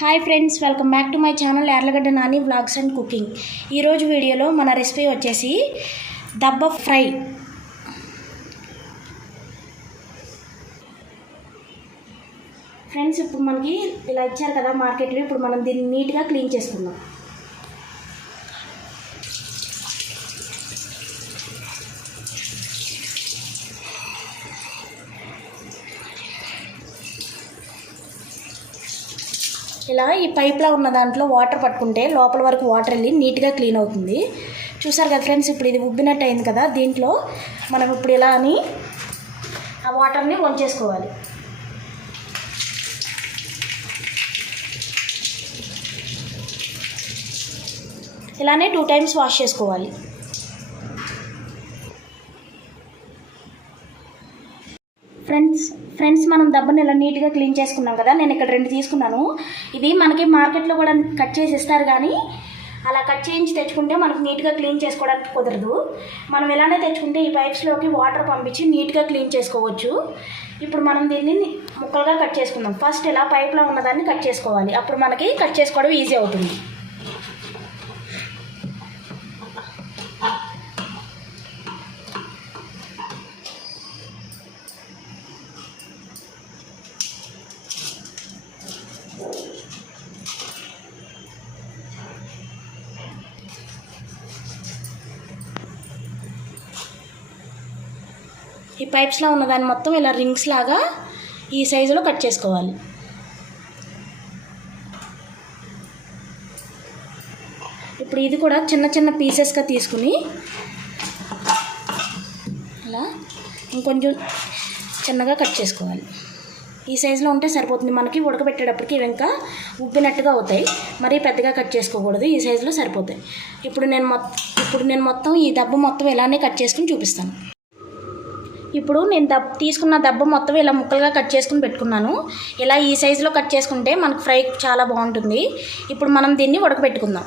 Hi friends, welcome back to my channel Yarlagadda Nani vlogs and cooking. ఈరోజు వీడియోలో మన recipe వచ్చేసి దబ్బ ఫ్రై. ఫ్రెండ్స్, ఇప్పుడు మనకి ఇలా ఇచ్చారు కదా మార్కెట్లో. ఇప్పుడు మనం దీన్ని నీట్గా క్లీన్ చేసుకుందాం. ఇలా ఈ పైప్లో ఉన్న దాంట్లో వాటర్ పట్టుకుంటే లోపల వరకు వాటర్ వెళ్ళి నీట్గా క్లీన్ అవుతుంది. చూసారు కదా ఫ్రెండ్స్, ఇప్పుడు ఇది ఉబ్బినట్టు అయింది కదా. దీంట్లో మనం ఇప్పుడు ఇలా అని ఆ వాటర్ని వంచేసుకోవాలి. ఇలానే 2 times వాష్ చేసుకోవాలి. ఫ్రెండ్స్ మనం దబ్బని ఇలా నీట్గా క్లీన్ చేసుకున్నాం కదా. నేను ఇక్కడ 2 తీసుకున్నాను. ఇది మనకి మార్కెట్లో కూడా కట్ చేసి ఇస్తారు, కానీ అలా కట్ చేయించి తెచ్చుకుంటే మనకు నీట్గా క్లీన్ చేసుకోవడానికి కుదరదు. మనం ఇలానే తెచ్చుకుంటే ఈ పైప్స్లోకి వాటర్ పంపించి నీట్గా క్లీన్ చేసుకోవచ్చు. ఇప్పుడు మనం దీన్ని ముక్కలుగా కట్ చేసుకుందాం. ఫస్ట్ ఇలా పైప్లో ఉన్నదాన్ని కట్ చేసుకోవాలి. అప్పుడు మనకి కట్ చేసుకోవడం ఈజీ అవుతుంది. ఈ పైప్స్లో ఉన్నదాన్ని మొత్తం ఇలా రింగ్స్ లాగా ఈ సైజులో కట్ చేసుకోవాలి. ఇప్పుడు ఇది కూడా చిన్న చిన్న పీసెస్గా తీసుకుని అలా ఇంకొంచెం చిన్నగా కట్ చేసుకోవాలి. ఈ సైజులో ఉంటే సరిపోతుంది. మనకి ఉడకబెట్టేటప్పటికి ఇవి ఇంకా ఉబ్బినట్టుగా అవుతాయి. మరీ పెద్దగా కట్ చేసుకోకూడదు. ఈ సైజులో సరిపోతాయి. ఇప్పుడు నేను మొత్తం ఈ దబ్బ మొత్తం ఇలానే కట్ చేసుకుని చూపిస్తాను. ఇప్పుడు నేను తీసుకున్న దబ్బ మొత్తం ఇలా ముక్కలుగా కట్ చేసుకుని పెట్టుకున్నాను. ఇలా ఈ సైజులో కట్ చేసుకుంటే మనకు ఫ్రై చాలా బాగుంటుంది. ఇప్పుడు మనం దీన్ని ఉడకబెట్టుకుందాం.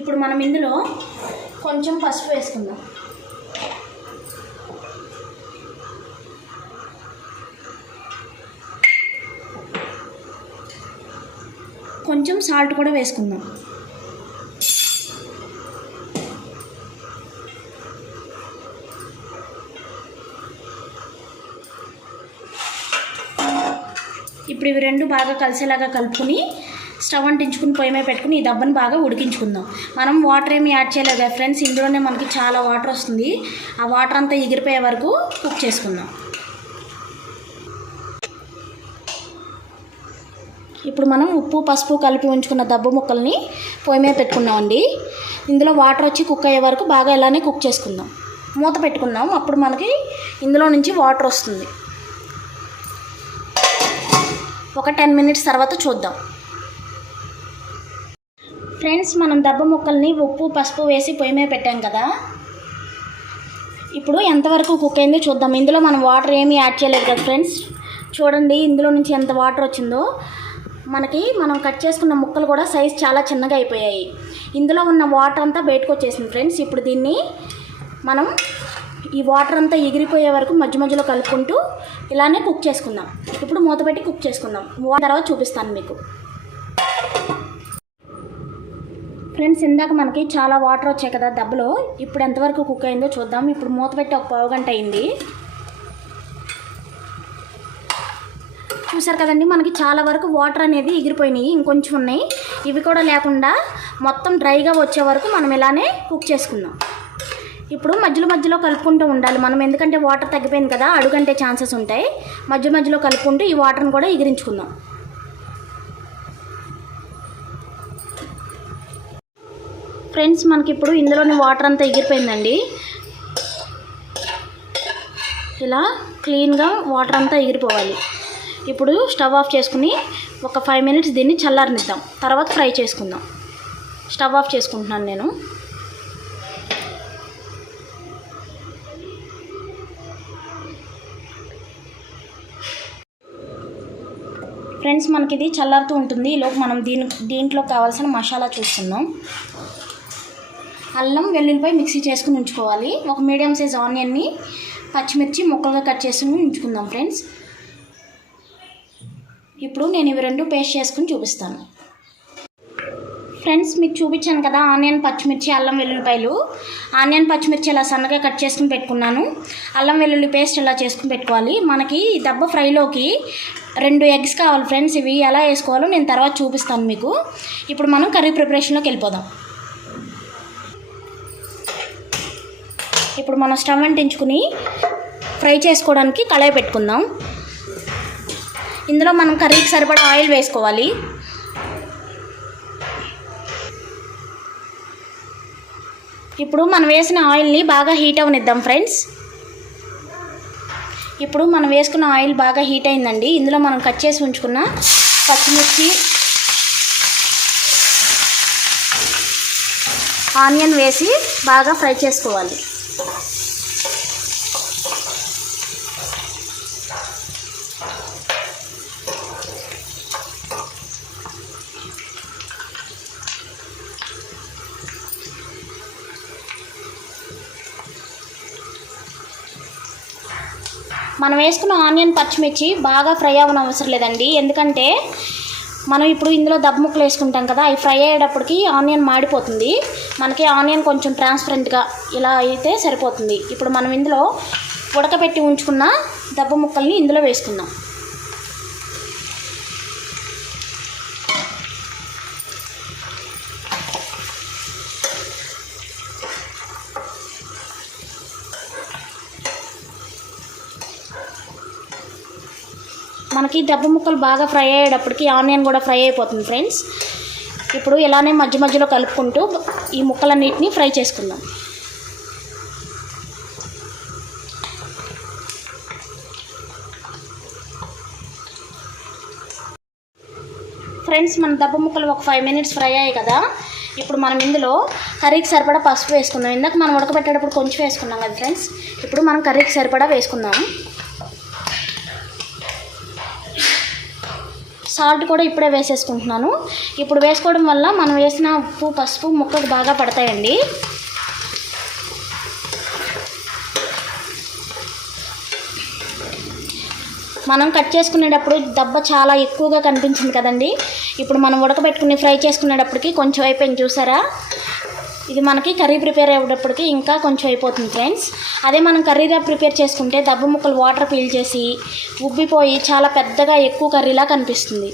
ఇప్పుడు మనం ఇందులో కొంచెం పసుపు వేసుకుందాం. కొంచెం సాల్ట్ కూడా వేసుకుందాం. ఇప్పుడు ఇవి రెండు బాగా కలిసేలాగా కలుపుకొని స్టవ్ అంటించుకుని పొయ్యి మీద పెట్టుకుని ఈ దబ్బని బాగా ఉడికించుకుందాం. మనం వాటర్ ఏమి యాడ్ చేయలేదు ఫ్రెండ్స్. ఇందులోనే మనకి చాలా వాటర్ వస్తుంది. ఆ వాటర్ అంతా ఎగిరిపోయే వరకు కుక్ చేసుకుందాం. ఇప్పుడు మనం ఉప్పు పసుపు కలిపి ఉంచుకున్న దబ్బ ముక్కల్ని పొయ్యి మీద పెట్టుకున్నామండి. ఇందులో వాటర్ వచ్చి కుక్ అయ్యే వరకు బాగా ఇలానే కుక్ చేసుకుందాం. మూత పెట్టుకుందాం. అప్పుడు మనకి ఇందులో నుంచి వాటర్ వస్తుంది. ఒక 10 minutes తర్వాత చూద్దాం. ఫ్రెండ్స్, మనం దబ్బ ముక్కల్ని ఉప్పు పసుపు వేసి పొయ్యి మీద పెట్టాం కదా. ఇప్పుడు ఎంతవరకు కుక్ అయిందో చూద్దాం. ఇందులో మనం వాటర్ ఏమీ యాడ్ చేయలేదు కదా ఫ్రెండ్స్. చూడండి ఇందులో నుంచి ఎంత వాటర్ వచ్చిందో. మనం కట్ చేసుకున్న ముక్కలు కూడా సైజ్ చాలా చిన్నగా అయిపోయాయి. ఇందులో ఉన్న వాటర్ అంతా బయటకు వచ్చేసింది ఫ్రెండ్స్. ఇప్పుడు దీన్ని మనం ఈ వాటర్ అంతా ఎగిరిపోయే వరకు మధ్య మధ్యలో కలుపుకుంటూ ఇలానే కుక్ చేసుకుందాం. ఇప్పుడు మూత పెట్టి కుక్ చేసుకుందాం. తర్వాత చూపిస్తాను మీకు. ఫ్రెండ్స్, ఇందాక మనకి చాలా వాటర్ వచ్చాయి కదా దబ్బలో. ఇప్పుడు ఎంతవరకు కుక్ అయిందో చూద్దాం. ఇప్పుడు మూత పెట్టి ఒక 1/2 గంట అయింది. చూసారు కదండి, మనకి చాలా వరకు వాటర్ అనేది ఎగిరిపోయినాయి. ఇంకొంచెం ఉన్నాయి. ఇవి కూడా లేకుండా మొత్తం డ్రైగా వచ్చే వరకు మనం ఇలానే కుక్ చేసుకుందాం. ఇప్పుడు మధ్యలో కలుపుకుంటూ ఉండాలి మనం. ఎందుకంటే వాటర్ తగ్గిపోయింది కదా, అడుగంటే ఛాన్సెస్ ఉంటాయి. మధ్యలో కలుపుకుంటూ ఈ వాటర్ని కూడా ఎగిరించుకుందాం. ఫ్రెండ్స్, మనకి ఇప్పుడు ఇందులోని వాటర్ అంతా ఎగిరిపోయిందండి. ఇలా క్లీన్గా వాటర్ అంతా ఎగిరిపోవాలి. ఇప్పుడు స్టవ్ ఆఫ్ చేసుకుని ఒక 5 minutes దీన్ని చల్లారనిద్దాం. తర్వాత ఫ్రై చేసుకుందాం. స్టవ్ ఆఫ్ చేసుకుంటున్నాను నేను. ఫ్రెండ్స్ మనకి ఇది చల్లారుతూ ఉంటుంది. ఈలోపు మనం దీంట్లో కావాల్సిన మసాలా చూసుకుందాం. అల్లం వెల్లుల్లిపై మిక్సీ చేసుకుని ఉంచుకోవాలి. ఒక మీడియం సైజ్ ఆనియన్ని పచ్చిమిర్చి ముక్కలుగా కట్ చేసుకుని ఉంచుకుందాం ఫ్రెండ్స్. ఇప్పుడు నేను ఇవి రెండు పేస్ట్ చేసుకుని చూపిస్తాను. ఫ్రెండ్స్ మీకు చూపించాను కదా ఆనియన్, పచ్చిమిర్చి, అల్లం వెల్లుల్లిపాయలు. ఆనియన్, పచ్చిమిర్చి ఇలా సన్నగా కట్ చేసుకుని పెట్టుకున్నాను. అల్లం వెల్లుల్లి పేస్ట్ ఇలా చేసుకుని పెట్టుకోవాలి. మనకి దబ్బ ఫ్రైలోకి 2 ఎగ్స్ కావాలి ఫ్రెండ్స్. ఇవి ఎలా వేసుకోవాలో నేను తర్వాత చూపిస్తాను మీకు. ఇప్పుడు మనం కర్రీ ప్రిపరేషన్లోకి వెళ్ళిపోదాం. ఇప్పుడు మనం స్టవ్ అంటించుకుని ఫ్రై చేసుకోవడానికి కళాయి పెట్టుకుందాం. ఇందులో మనం కర్రీకి సరిపడా ఆయిల్ వేసుకోవాలి. ఇప్పుడు మనం వేసిన ఆయిల్ని బాగా హీట్ అవనిద్దాం ఫ్రెండ్స్. ఇప్పుడు మనం వేసుకున్న ఆయిల్ బాగా హీట్ అయిందండి. ఇందులో మనం కట్ చేసి ఉంచుకున్న పచ్చిమిర్చి, ఆనియన్ వేసి బాగా ఫ్రై చేసుకోవాలి. మనం వేసుకున్న ఆనియన్, పచ్చిమిర్చి బాగా ఫ్రై అవ్వని అవసరం లేదండి. ఎందుకంటే మనం ఇప్పుడు ఇందులో దబ్బ ముక్కలు వేసుకుంటాం కదా, అవి ఫ్రై అయ్యేటప్పటికి ఆనియన్ మాడిపోతుంది. మనకి ఆనియన్ కొంచెం ట్రాన్స్పరెంట్గా ఇలా అయితే సరిపోతుంది. ఇప్పుడు మనం ఇందులో ఉడకబెట్టి ఉంచుకున్న దబ్బ ముక్కల్ని ఇందులో వేసుకుందాం. మనకి దబ్బ ముక్కలు బాగా ఫ్రై అయ్యేటప్పటికి ఆనియన్ కూడా ఫ్రై అయిపోతుంది ఫ్రెండ్స్. ఇప్పుడు ఇలానే మధ్య మధ్యలో కలుపుకుంటూ ఈ ముక్కలన్నిటిని ఫ్రై చేసుకుందాం. ఫ్రెండ్స్ మన దబ్బ ముక్కలు ఒక 5 మినిట్స్ ఫ్రై అయ్యాయి కదా. ఇప్పుడు మనం ఇందులో కర్రీకి సరిపడా పసుపు వేసుకుందాం. ఇందాక మనం ఉడకబెట్టేటప్పుడు కొంచెం వేసుకున్నాం కదా ఫ్రెండ్స్. ఇప్పుడు మనం కర్రీకి సరిపడా వేసుకుందాం. సాల్ట్ కూడా ఇప్పుడే వేసేసుకుంటున్నాను. ఇప్పుడు వేసుకోవడం వల్ల మనం వేసిన ఉప్పు, పసుపు ముక్కకు బాగా పడతాయండి. మనం కట్ చేసుకునేటప్పుడు దబ్బ చాలా ఎక్కువగా కనిపించింది కదండి. ఇప్పుడు మనం ఉడకబెట్టుకుని ఫ్రై చేసుకునేటప్పటికి కొంచెం అయిపోయింది చూసారా. ఇది మనకి కర్రీ ప్రిపేర్ అయ్యేటప్పటికి ఇంకా కొంచెం అయిపోతుంది ఫ్రెండ్స్. అదే మనం కర్రీగా ప్రిపేర్ చేసుకుంటే దబ్బ ముక్కలు వాటర్ పీల్ చేసి ఉబ్బిపోయి చాలా పెద్దగా ఎక్కువ కర్రీలా కనిపిస్తుంది.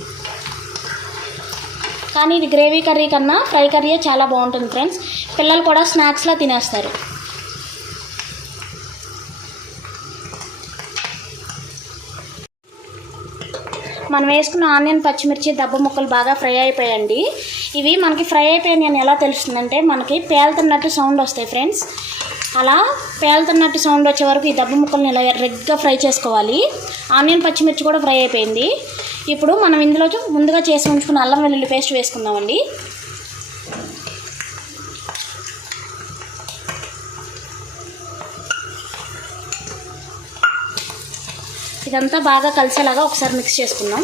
కానీ ఇది గ్రేవీ కర్రీ కన్నా ఫ్రై కర్రీయే చాలా బాగుంటుంది ఫ్రెండ్స్. పిల్లలు కూడా స్నాక్స్లా తినేస్తారు. మనం వేసుకున్న ఆనియన్, పచ్చిమిర్చి, దబ్బ ముక్కలు బాగా ఫ్రై అయిపోయాయండి. ఇవి మనకి ఫ్రై అయిపోయాయి అని ఎలా తెలుస్తుందంటే మనకి పేలుతున్నట్టు సౌండ్ వస్తాయి ఫ్రెండ్స్. అలా పేలుతున్నట్టు సౌండ్ వచ్చే వరకు ఈ దబ్బ ముక్కల్ని ఇలా రెగ్గా ఫ్రై చేసుకోవాలి. ఆనియన్, పచ్చిమిర్చి కూడా ఫ్రై అయిపోయింది. ఇప్పుడు మనం ఇందులో ముందుగా చేసి ఉంచుకున్న అల్లం వెల్లుల్లి పేస్ట్ వేసుకుందామండి. ఇదంతా బాగా కలిసేలాగా ఒకసారి మిక్స్ చేసుకుందాం.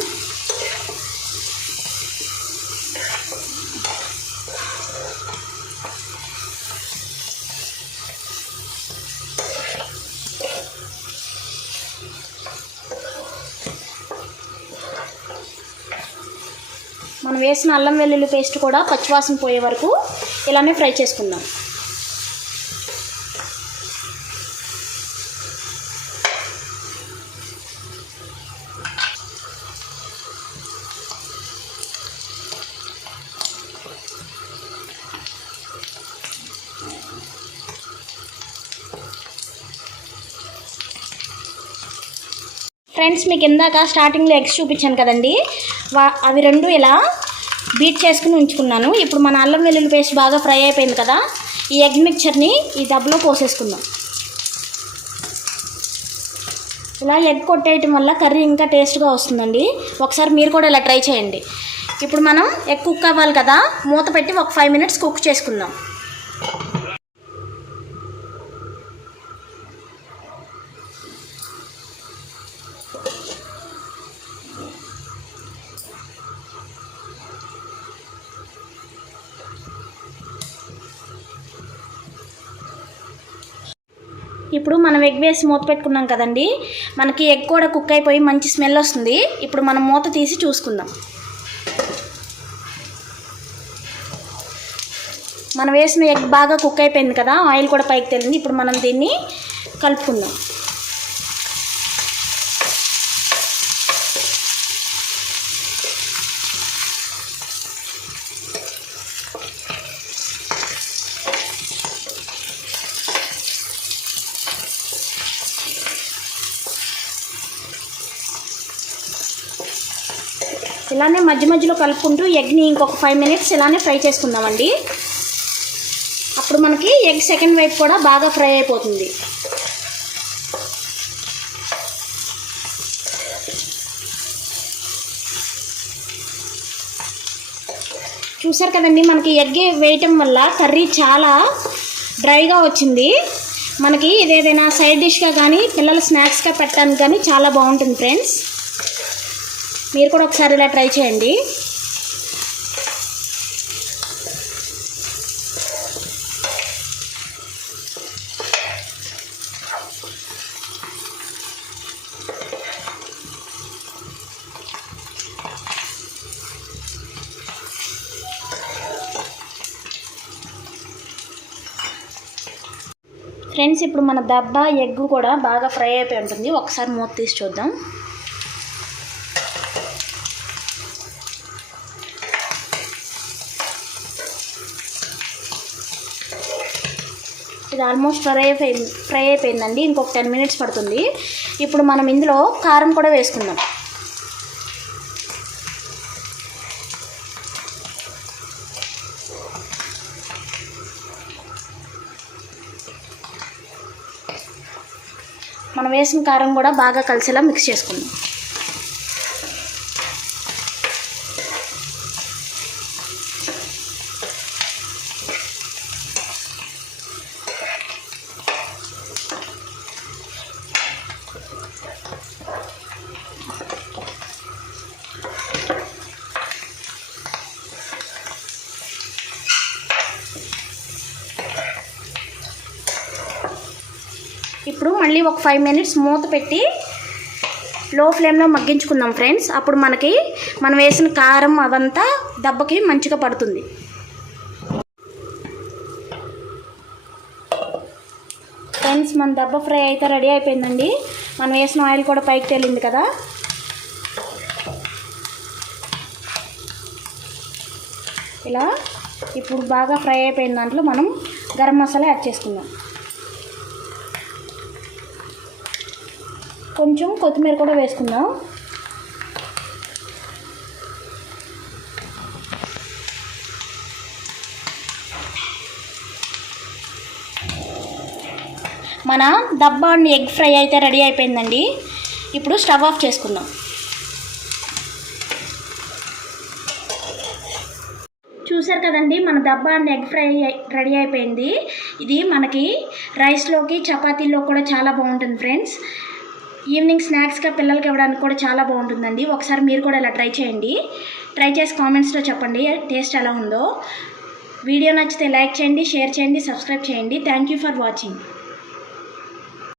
మనం వేసిన అల్లం వెల్లుల్లి పేస్ట్ కూడా పచ్చివాసన పోయే వరకు ఇలానే ఫ్రై చేసుకుందాం. ఫ్రెండ్స్ మీకు ఇందాక స్టార్టింగ్లో ఎగ్స్ చూపించాను కదండి, అవి రెండు ఇలా బీట్ చేసుకుని ఉంచుకున్నాను. ఇప్పుడు మన అల్లం వెల్లుల్లి పేస్ట్ బాగా ఫ్రై అయిపోయింది కదా, ఈ ఎగ్ మిక్చర్ని ఈ దబ్బలో పోసేసుకుందాం. ఇలా ఎగ్ కొట్టేయటం వల్ల కర్రీ ఇంకా టేస్ట్గా వస్తుందండి. ఒకసారి మీరు కూడా ఇలా ట్రై చేయండి. ఇప్పుడు మనం ఎగ్ కుక్ అవ్వాలి కదా, మూత పెట్టి ఒక 5 మినిట్స్ కుక్ చేసుకుందాం. ఇప్పుడు మనం ఎగ్ వేసి మూత పెట్టుకున్నాం కదండి, మనకి ఎగ్ కూడా కుక్ అయిపోయి మంచి స్మెల్ వస్తుంది. ఇప్పుడు మనం మూత తీసి చూసుకుందాం. మనం వేసిన ఎగ్ బాగా కుక్ అయిపోయింది కదా, ఆయిల్ కూడా పైకి తేలింది. ఇప్పుడు మనం దీన్ని కలుపుకుందాం. ఇలానే మధ్య మధ్యలో కలుపుకుంటూ ఎగ్ని ఇంకొక 5 మినిట్స్ ఇలానే ఫ్రై చేసుకుందామండి. అప్పుడు మనకి ఎగ్ సెకండ్ వైపు కూడా బాగా ఫ్రై అయిపోతుంది. చూసారు కదండి, మనకి ఎగ్ వేయటం వల్ల కర్రీ చాలా డ్రైగా వచ్చింది. మనకి ఇదేదైనా సైడ్ డిష్గా కానీ పిల్లల స్నాక్స్గా పెట్టడానికి కానీ చాలా బాగుంటుంది ఫ్రెండ్స్. మీరు కూడా ఒకసారి ఇలా ట్రై చేయండి. ఫ్రెండ్స్, ఇప్పుడు మన దబ్బా ఎగ్ కూడా బాగా ఫ్రై అయిపోయి ఉంటుంది. ఒకసారి మూత తీసి చూద్దాం. ఇది ఆల్మోస్ట్ ఫ్రై అయిపోయిందండి. ఇంకొక 10 మినిట్స్ పడుతుంది. ఇప్పుడు మనం ఇందులో కారం కూడా వేసుకుందాం. మనం వేసిన కారం కూడా బాగా కలిసేలా మిక్స్ చేసుకుందాం. ఇప్పుడు మళ్ళీ ఒక 5 మినిట్స్ మూత పెట్టి లో ఫ్లేమ్లో మగ్గించుకుందాం ఫ్రెండ్స్. అప్పుడు మనకి మనం వేసిన కారం అవంతా దెబ్బకి మంచిగా పడుతుంది. ఫ్రెండ్స్, మన దెబ్బ ఫ్రై అయితే రెడీ అయిపోయిందండి. మనం వేసిన ఆయిల్ కూడా పైకి తేలింది కదా. ఇలా ఇప్పుడు బాగా ఫ్రై అయిపోయిన దాంట్లో మనం గరం మసాలా యాడ్ చేసుకుందాం. కొంచెం కొత్తిమీర కూడా వేసుకుందాం. మన దబ్బా ఎగ్ ఫ్రై అయితే రెడీ అయిపోయిందండి. ఇప్పుడు స్టవ్ ఆఫ్ చేసుకుందాం. చూసారు కదండి, మన దబ్బా ఎగ్ ఫ్రై రెడీ అయిపోయింది. ఇది మనకి రైస్లోకి చపాతీల్లో కూడా చాలా బాగుంటుంది ఫ్రెండ్స్. ఈవినింగ్ స్నాక్స్గా పిల్లలకి ఇవ్వడానికి కూడా చాలా బాగుంటుందండి. ఒకసారి మీరు కూడా ఇలా ట్రై చేయండి. ట్రై చేసి కామెంట్స్లో చెప్పండి టేస్ట్ ఎలా ఉందో. వీడియో నచ్చితే లైక్ చేయండి, షేర్ చేయండి, సబ్స్క్రైబ్ చేయండి. Thank you for watching.